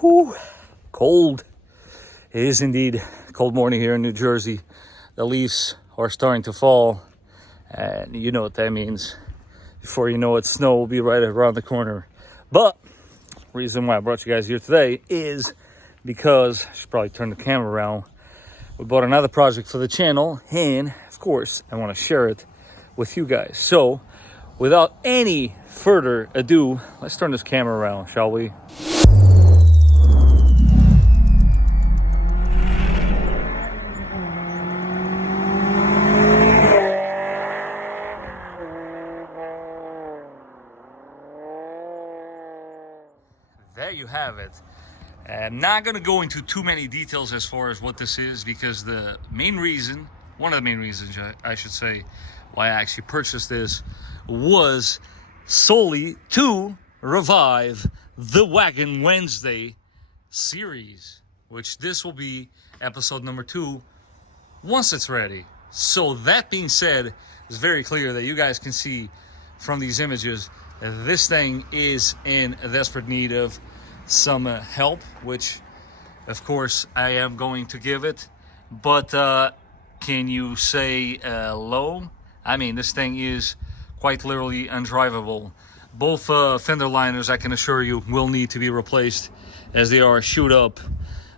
Whew, cold. It is indeed a cold morning here in New Jersey. The leaves are starting to fall, and you know what that means. Before you know it, snow will be right around the corner. But the reason why I brought you guys here today is because I should probably turn the camera around. We bought another project for the channel, and of course, I want to share it with you guys. So, without any further ado, let's turn this camera around, shall we? There you have it. I'm not going to go into too many details as far as what this is, because the main reason, one of the main reasons I should say, why I actually purchased this was solely to revive the Wagon Wednesday series, which this will be episode number 2 once it's ready. So that being said, it's very clear that you guys can see from these images this thing is in desperate need of some help, which of course I am going to give it. But can you say low? I mean, this thing is quite literally undrivable. Both fender liners, I can assure you, will need to be replaced, as they are chewed up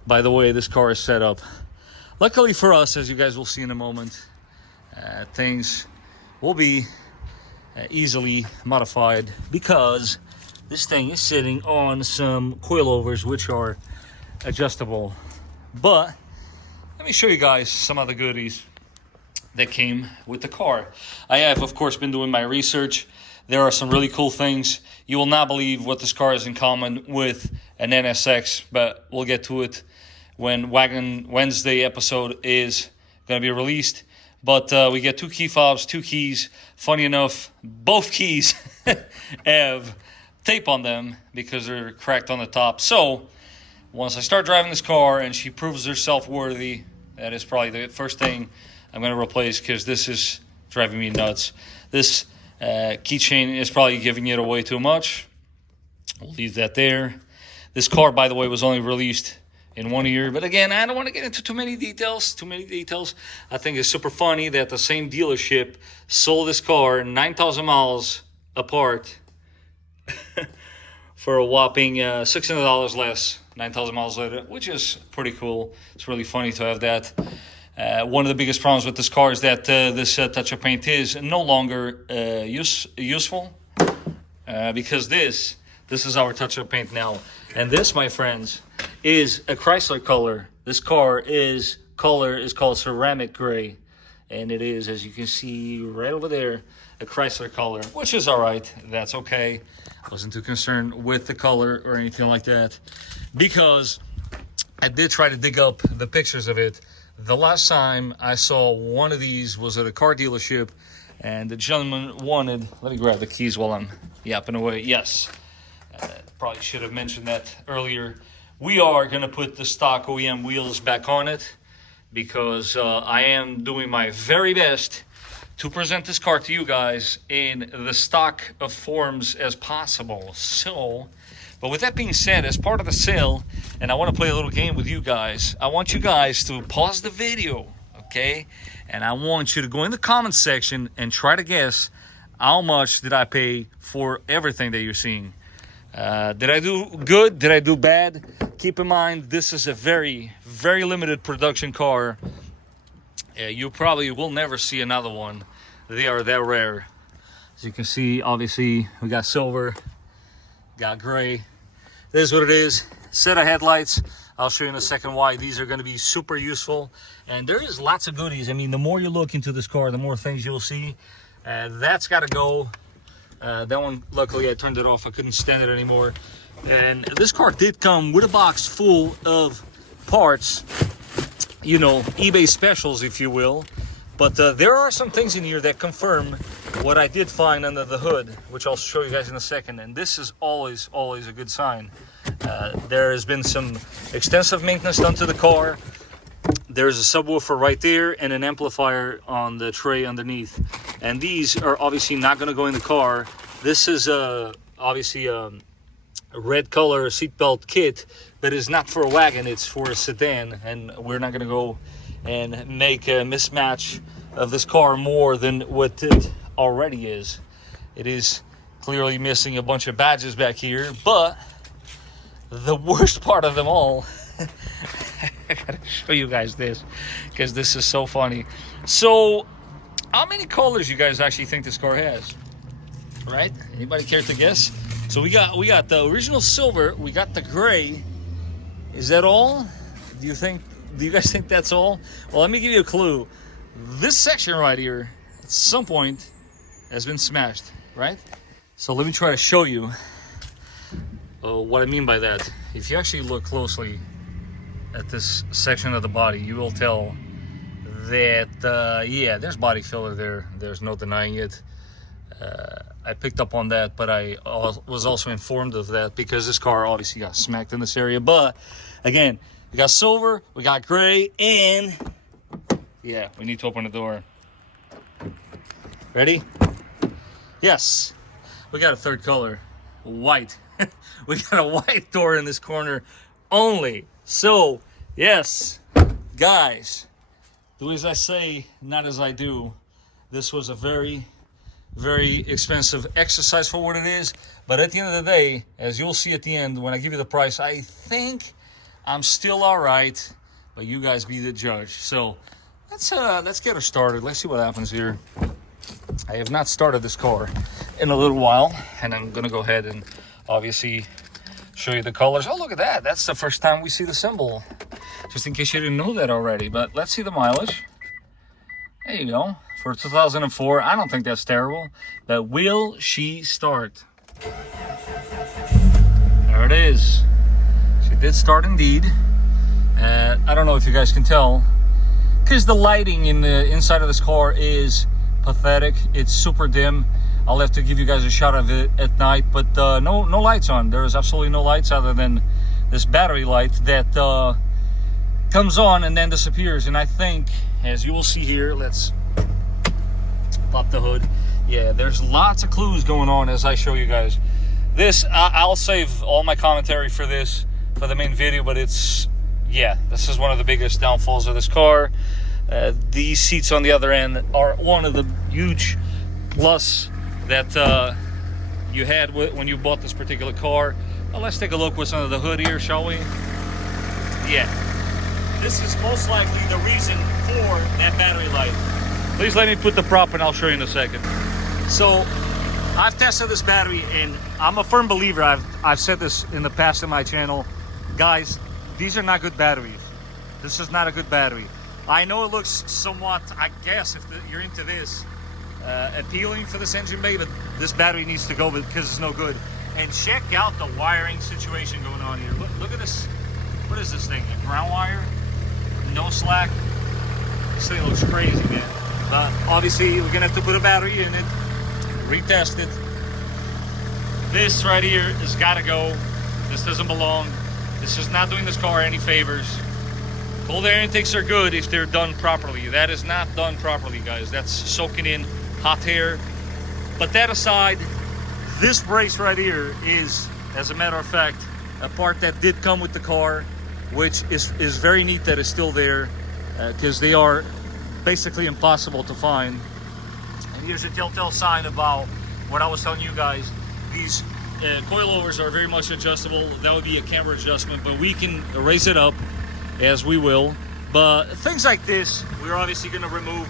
by the way this car is set up. Luckily for us, as you guys will see in a moment, things will be easily modified, because this thing is sitting on some coilovers which are adjustable. But let me show you guys some of the goodies that came with the car. I have, of course, been doing my research. There are some really cool things. You will not believe what this car has in common with an NSX, but we'll get to it when Wagon Wednesday episode is going to be released. But we get 2 key fobs, 2 keys. Funny enough, both keys have tape on them because they're cracked on the top. So once I start driving this car and she proves herself worthy, that is probably the first thing I'm going to replace, because this is driving me nuts. This keychain is probably giving it away too much. We'll leave that there. This car, by the way, was only released in 1 year. But again, I don't want to get into too many details. I think it's super funny that the same dealership sold this car 9,000 miles apart for a whopping $600 less 9,000 miles later, which is pretty cool. It's really funny to have that. One of the biggest problems with this car is that this touch-up paint is no longer useful, because this is our touch-up paint now. And this, my friends, is a Chrysler color. This car color is called ceramic gray, and it is, as you can see right over there, a Chrysler color, which is all right. That's okay. I wasn't too concerned with the color or anything like that, because I did try to dig up the pictures of it. The last time I saw one of these was at a car dealership, and the gentleman wanted, let me grab the keys while I'm yapping away. Yes, probably should have mentioned that earlier. We are going to put the stock OEM wheels back on it, because I am doing my very best to present this car to you guys in the stock of forms as possible. So, but with that being said, as part of the sale, and I want to play a little game with you guys, I want you guys to pause the video, okay? And I want you to go in the comments section and try to guess how much did I pay for everything that you're seeing. Did I do good? Did I do bad? Keep in mind, this is a very, very limited production car. You probably will never see another one. They are that rare. As you can see, obviously, we got silver, got gray. This is what it is. Set of headlights. I'll show you in a second why these are going to be super useful. And there is lots of goodies. I mean, the more you look into this car, the more things you'll see. That's got to go. That one, luckily, I turned it off. I couldn't stand it anymore. And this car did come with a box full of parts, you know, eBay specials, if you will. But there are some things in here that confirm what I did find under the hood, which I'll show you guys in a second. And this is always a good sign. There has been some extensive maintenance done to the car. There's a subwoofer right there and an amplifier on the tray underneath. And these are obviously not going to go in the car. This is obviously red color seatbelt kit, but it's not for a wagon, it's for a sedan, and we're not going to go and make a mismatch of this car more than what it already is. It is clearly missing a bunch of badges back here, but the worst part of them all, I gotta show you guys this because this is so funny. So how many colors you guys actually think this car has? Right? Anybody care to guess? So we got the original silver, we got the gray. Is that all? Do you guys think that's all? Well, let me give you a clue. This section right here at some point has been smashed, right? So let me try to show you what I mean by that. If you actually look closely at this section of the body, you will tell that yeah, there's body filler there. There's no denying it. I picked up on that, but I was also informed of that because this car obviously got smacked in this area. But again, we got silver, we got gray, and yeah, we need to open the door. Ready? Yes, we got a third color, white. We got a white door in this corner only. So yes, guys, do as I say, not as I do. This was a very, very expensive exercise for what it is, but at the end of the day, as you'll see at the end when I give you the price, I think I'm still all right, but you guys be the judge. So let's get her started. Let's see what happens here. I have not started this car in a little while, and I'm gonna go ahead and obviously show you the colors. Oh, look at that. That's the first time we see the symbol, just in case you didn't know that already. But let's see the mileage. There you go. For 2004, I don't think that's terrible. But will she start? There it is. She did start indeed. I don't know if you guys can tell, because the lighting in the inside of this car is pathetic. It's super dim. I'll have to give you guys a shot of it at night, but no lights on. There is absolutely no lights other than this battery light that comes on and then disappears. And I think, as you will see here, let's pop the hood. Yeah, there's lots of clues going on as I show you guys. This, I'll save all my commentary for this, for the main video, but it's, yeah, this is one of the biggest downfalls of this car. These seats on the other end are one of the huge plus that you had when you bought this particular car. Well, let's take a look what's under the hood here, shall we? Yeah, this is most likely the reason for that battery light. Please let me put the prop and I'll show you in a second. So I've tested this battery and I'm a firm believer. I've said this in the past in my channel. Guys, these are not good batteries. This is not a good battery. I know it looks somewhat, I guess, if you're into this, appealing for this engine bay, but this battery needs to go because it's no good. And check out the wiring situation going on here. Look at this. What is this thing? A ground wire? No slack? This thing looks crazy, man. But obviously, we're gonna have to put a battery in it, retest it. This right here has gotta go. This doesn't belong. This is not doing this car any favors. Cold air intakes are good if they're done properly. That is not done properly, guys. That's soaking in hot air. But that aside, this brace right here is, as a matter of fact, a part that did come with the car, which is very neat that it's still there, because they are basically impossible to find. And here's a telltale sign about what I was telling you guys. These coilovers are very much adjustable. That would be a camber adjustment, but we can raise it up as we will. But things like this, we're obviously going to remove.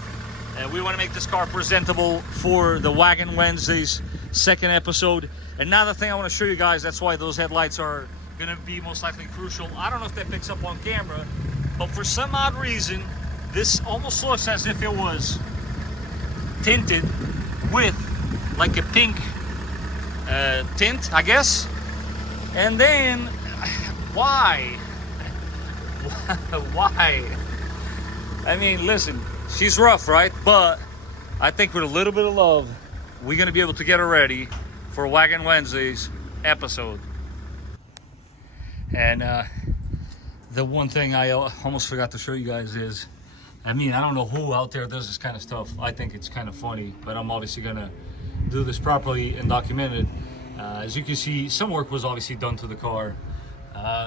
We want to make this car presentable for the Wagon Wednesdays second episode. And another thing I want to show you guys, that's why those headlights are going to be most likely crucial. I don't know if that picks up on camera, but for some odd reason, this almost looks as if it was tinted with like a pink tint, I guess. And then, why? Why? I mean, listen, she's rough, right? But I think with a little bit of love, we're going to be able to get her ready for Wagon Wednesday's episode. And the one thing I almost forgot to show you guys is, I mean, I don't know who out there does this kind of stuff. I think it's kind of funny, but I'm obviously going to do this properly and document it. As you can see, some work was obviously done to the car,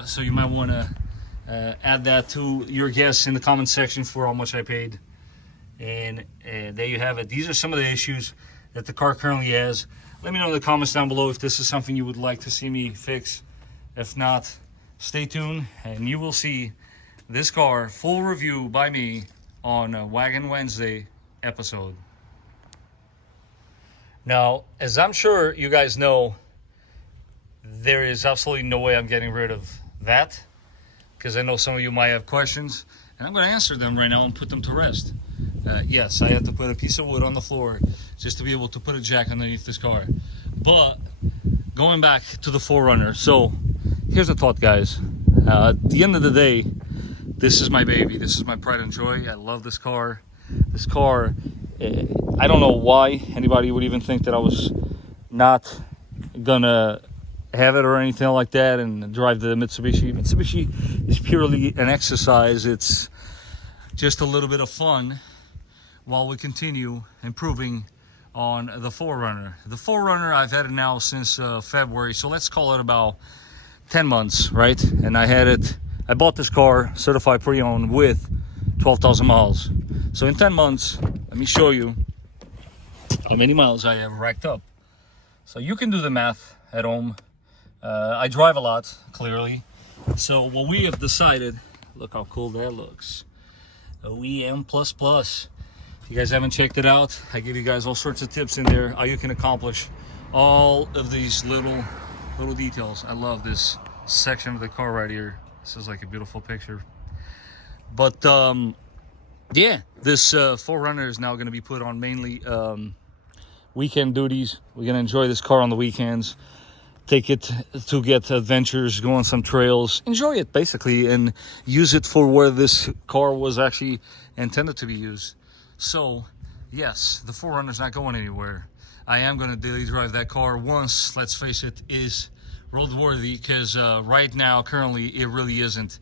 so you might want to add that to your guess in the comment section for how much I paid. And there you have it. These are some of the issues that the car currently has. Let me know in the comments down below if this is something you would like to see me fix. If not, stay tuned and you will see this car full review by me on Wagon Wednesday episode. Now, as I'm sure you guys know, there is absolutely no way I'm getting rid of that, because I know some of you might have questions, and I'm going to answer them right now and put them to rest. Yes, I had to put a piece of wood on the floor just to be able to put a jack underneath this car. But going back to the 4Runner, so here's the thought, guys. At the end of the day, this is my baby. This is my pride and joy. I love this car. This car, I don't know why anybody would even think that I was not gonna have it or anything like that and drive the Mitsubishi. Mitsubishi is purely an exercise. It's just a little bit of fun while we continue improving on the 4Runner. The 4Runner, I've had it now since February, so let's call it about 10 months, right? And I bought this car certified pre-owned with 12,000 miles. So in 10 months, let me show you how many miles I have racked up. So you can do the math at home. I drive a lot, clearly. So what we have decided, look how cool that looks. OEM++. If you guys haven't checked it out, I give you guys all sorts of tips in there how you can accomplish all of these little details. I love this section of the car right here. This is like a beautiful picture. But yeah, this 4Runner is now going to be put on mainly weekend duties. We're going to enjoy this car on the weekends, take it to get adventures, go on some trails, enjoy it basically, and use it for where this car was actually intended to be used. So yes, the 4Runner's not going anywhere. I am going to daily drive that car once, let's face it, is roadworthy, because right now, currently, it really isn't.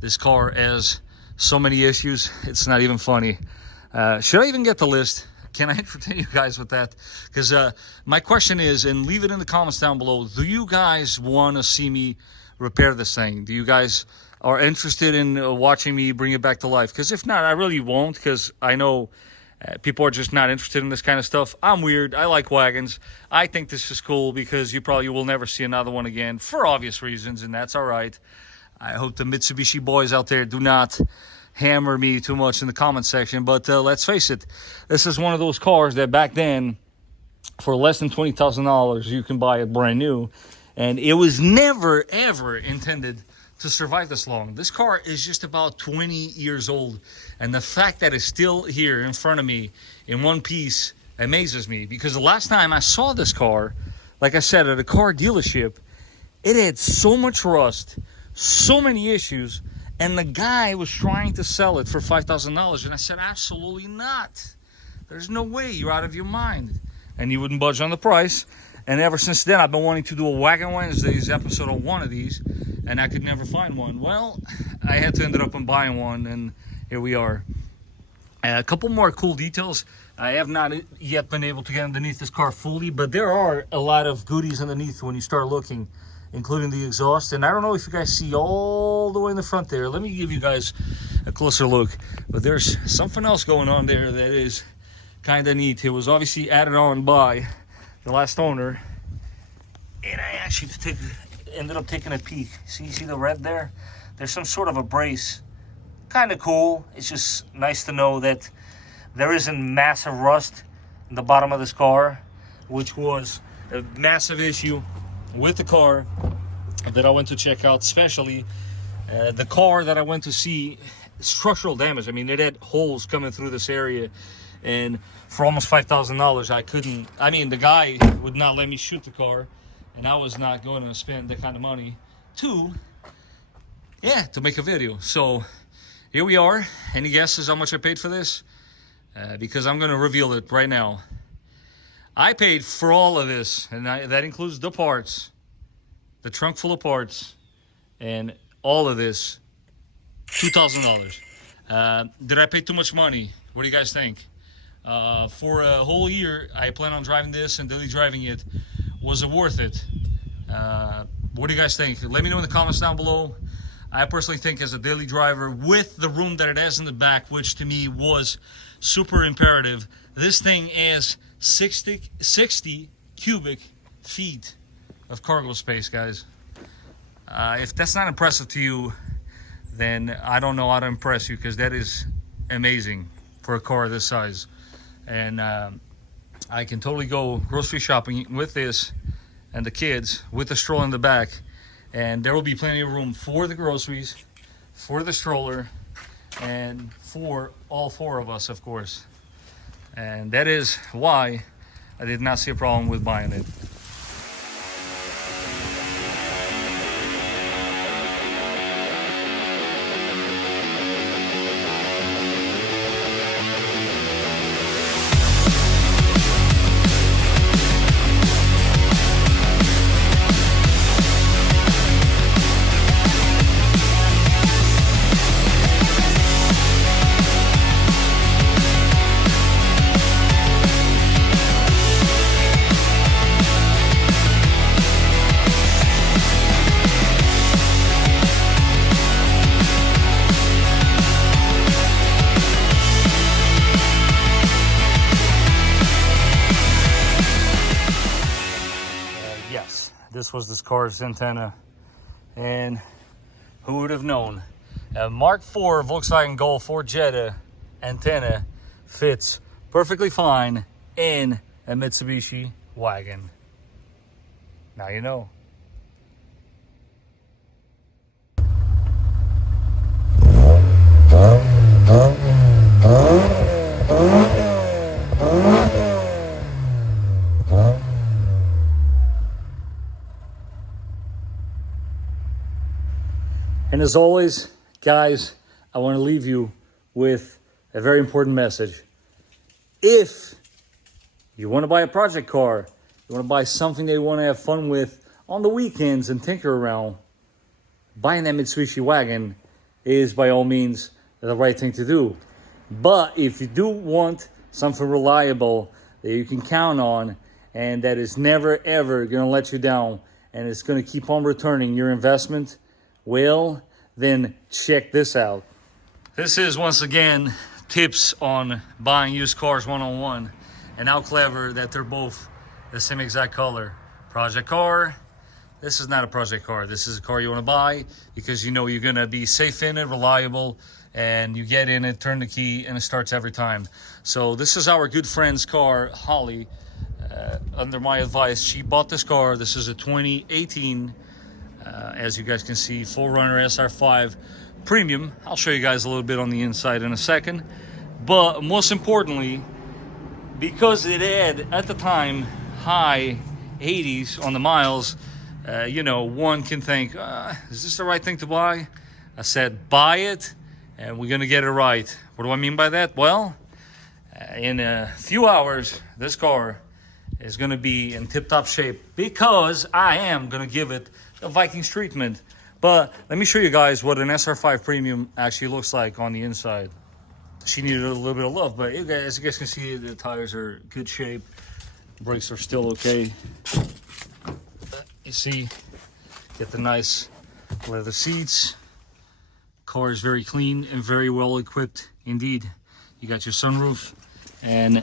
This car has so many issues, it's not even funny. Should I even get the list? Can I entertain you guys with that? Because my question is, and leave it in the comments down below, do you guys want to see me repair this thing? Do you guys are interested in watching me bring it back to life? Because if not, I really won't, because I know people are just not interested in this kind of stuff. I'm weird. I like wagons. I think this is cool because you probably will never see another one again for obvious reasons, and that's all right. I hope the Mitsubishi boys out there do not hammer me too much in the comment section, but let's face it, this is one of those cars that back then, for less than $20,000, you can buy it brand new, and it was never, ever intended to survive this long. This car is just about 20 years old, and the fact that it's still here in front of me in one piece amazes me, because the last time I saw this car, like I said, at a car dealership, it had so much rust, so many issues, and the guy was trying to sell it for $5,000, and I said, absolutely not. There's no way, you're out of your mind. And he wouldn't budge on the price. And ever since then, I've been wanting to do a Wagon Wednesdays episode on one of these, and I could never find one. Well, I had to end up buying one, and here we are. A couple more cool details. I have not yet been able to get underneath this car fully, but there are a lot of goodies underneath when you start looking, including the exhaust. And I don't know if you guys see all the way in the front there. Let me give you guys a closer look. But there's something else going on there that is kind of neat. It was obviously added on by the last owner, and I actually ended up taking a peek. See the red there? There's some sort of a brace. Kind of cool. It's just nice to know that there isn't massive rust in the bottom of this car, which was a massive issue with the car that I went to check out, especially the car that I went to see. Structural damage. I mean, it had holes coming through this area, and for almost $5,000, I couldn't. I mean, the guy would not let me shoot the car, and I was not going to spend that kind of money to make a video. So here we are. Any guesses how much I paid for this? Because I'm going to reveal it right now. I paid for all of this, and that includes the parts, the trunk full of parts, and all of this, $2,000. Did I pay too much money? What do you guys think? For a whole year, I plan on driving this and daily driving it Was it worth it? What do you guys think? Let me know in the comments down below. I personally think as a daily driver, with the room that it has in the back, which to me was super imperative, this thing is 60 cubic feet of cargo space, guys. If that's not impressive to you, then I don't know how to impress you, because that is amazing for a car this size. And I can totally go grocery shopping with this and the kids with the stroller in the back, and there will be plenty of room for the groceries, for the stroller, and for all four of us, of course. And that is why I did not see a problem with buying it. This was this car's antenna, and who would have known? A Mark IV Volkswagen Golf 4 Jetta antenna fits perfectly fine in a Mitsubishi Wagon. Now you know. And as always, guys, I want to leave you with a very important message. If you want to buy a project car, you want to buy something that you want to have fun with on the weekends and tinker around, buying that Mitsubishi Wagon is by all means the right thing to do. But if you do want something reliable that you can count on and that is never ever going to let you down and it's going to keep on returning your investment, well, then check this out. This is once again tips on buying used cars 101, and how clever that they're both the same exact color. Project car. This is not a project car. This is a car you want to buy because you know you're going to be safe in it, reliable, and you get in it, turn the key, and it starts every time. So this is our good friend's car, Holly. Under my advice, she bought this car. This is a 2018, as you guys can see, 4Runner SR5 Premium. I'll show you guys a little bit on the inside in a second. But most importantly, because it had, at the time, high 80s on the miles, you know, one can think, is this the right thing to buy? I said, buy it, and we're going to get it right. What do I mean by that? Well, in a few hours, this car is going to be in tip-top shape because I am going to give it the Vikings treatment. But let me show you guys what an SR5 Premium actually looks like on the inside. She needed a little bit of love, but as you guys can see, the tires are good shape. Brakes are still okay. You see, get the nice leather seats. Car is very clean and very well equipped indeed. You got your sunroof, and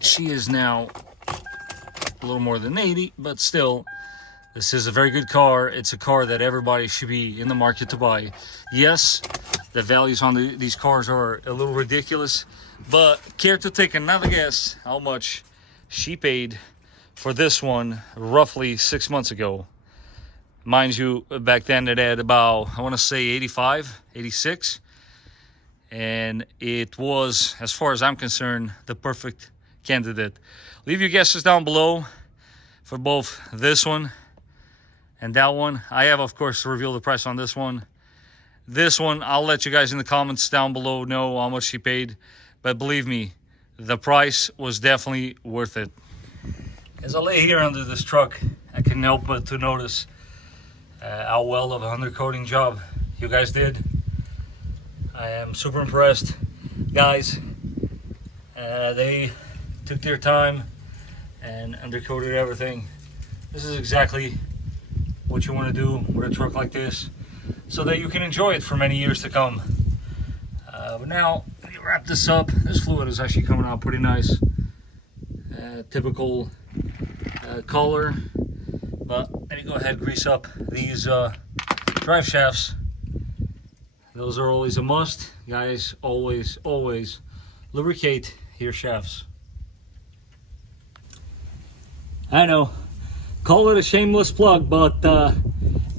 she is now a little more than 80, but still, this is a very good car. It's a car that everybody should be in the market to buy. Yes, the values on these cars are a little ridiculous, but care to take another guess how much she paid for this one roughly 6 months ago? Mind you, back then it had about, I want to say 85, 86. And it was, as far as I'm concerned, the perfect candidate. Leave your guesses down below for both this one and that one. I have, of course, to reveal the price on this one. This one, I'll let you guys in the comments down below know how much she paid. But believe me, the price was definitely worth it. As I lay here under this truck, I couldn't help but to notice how well of a undercoating job you guys did. I am super impressed. Guys, they took their time and undercoated everything. This is exactly what you want to do with a truck like this, so that you can enjoy it for many years to come. But now, let me wrap this up. This fluid is actually coming out pretty nice. Typical color. But let me go ahead and grease up these drive shafts. Those are always a must. Guys, always lubricate your shafts. I know, call it a shameless plug, but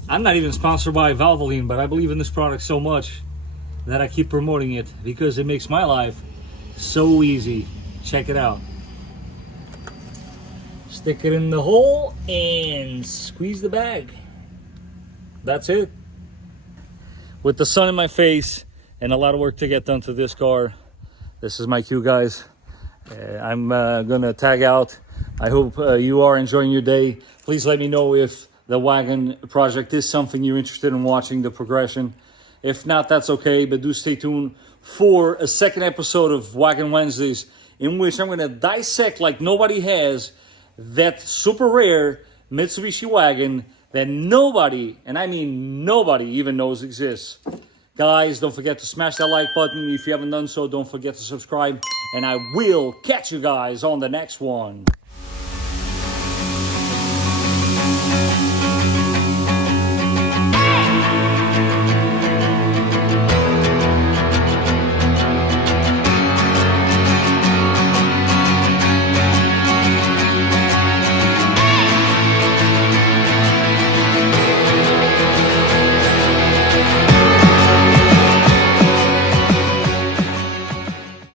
I'm not even sponsored by Valvoline, but I believe in this product so much that I keep promoting it because it makes my life so easy. Check it out. Stick it in the hole and squeeze the bag. That's it. With the sun in my face and a lot of work to get done to this car, this is my cue, guys. I'm gonna tag out. I hope you are enjoying your day. Please let me know if the Wagon project is something you're interested in watching, the progression. If not, that's okay, but do stay tuned for a second episode of Wagon Wednesdays, in which I'm gonna dissect like nobody has that super rare Mitsubishi Wagon that nobody, and I mean nobody, even knows exists. Guys, don't forget to smash that like button. If you haven't done so, don't forget to subscribe. And I will catch you guys on the next one.